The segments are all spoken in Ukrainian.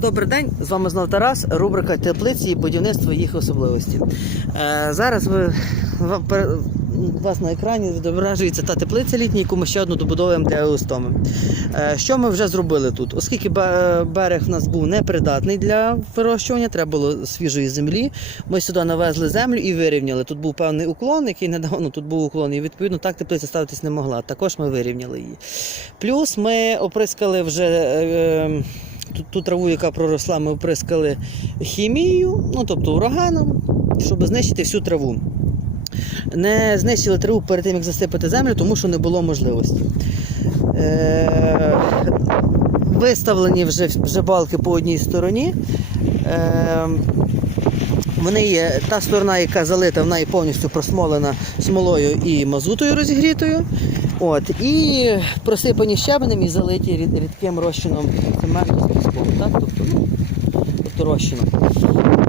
Добрий день, з вами знов Тарас, рубрика теплиці і будівництво їх особливості. Е, зараз ви, у вас на екрані відображується та теплиця літня, яку ми ще одну добудовуємо для еустоми. Е, що ми вже зробили тут? Оскільки берег в нас був непридатний для вирощування, треба було свіжої землі. Ми сюди навезли землю і вирівняли. Тут був певний уклон, який недавно тут був уклон, і відповідно так теплиця ставитись не могла. Також ми вирівняли її. Плюс ми оприскали вже. Е, Ту, ту траву, яка проросла, ми оприскали хімією, ну тобто ураганом, щоб знищити всю траву. Не знищили траву перед тим, як засипати землю, тому що не було можливості. Е, виставлені вже, вже балки по одній стороні. Е, вони є, та сторона, яка залита, вона є повністю просмолена смолою і мазутою розігрітою. От, і просипані щебенем і залиті рід- рідким розчином цементу з піском. Так? Тобто, ну, тобто розчином.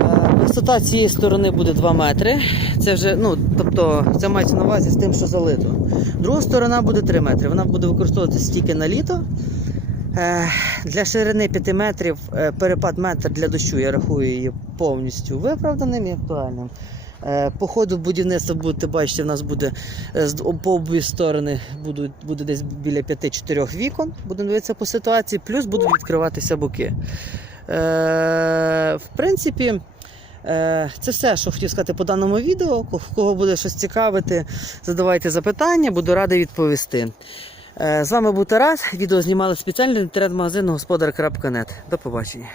Е, Висота цієї сторони буде 2 метри. Це вже, ну, тобто, це мається на увазі з тим, що залито. Друга сторона буде 3 метри. Вона буде використовуватися тільки на літо. Е, Для ширини 5 метрів е, перепад метр для дощу я рахую її повністю виправданим і актуальним. Е, По ходу будівництва будете бачити, в нас буде по обидві сторони будуть, буде десь біля 5-4 вікон. Будемо дивитися по ситуації, плюс будуть відкриватися боки. В принципі, це все, що хотів сказати по даному відео. Ко- кого буде щось цікавити, задавайте запитання, буду радий відповісти. Е, З вами був Тарас. Відео знімали спеціально інтернет-магазину господар.нет. До побачення.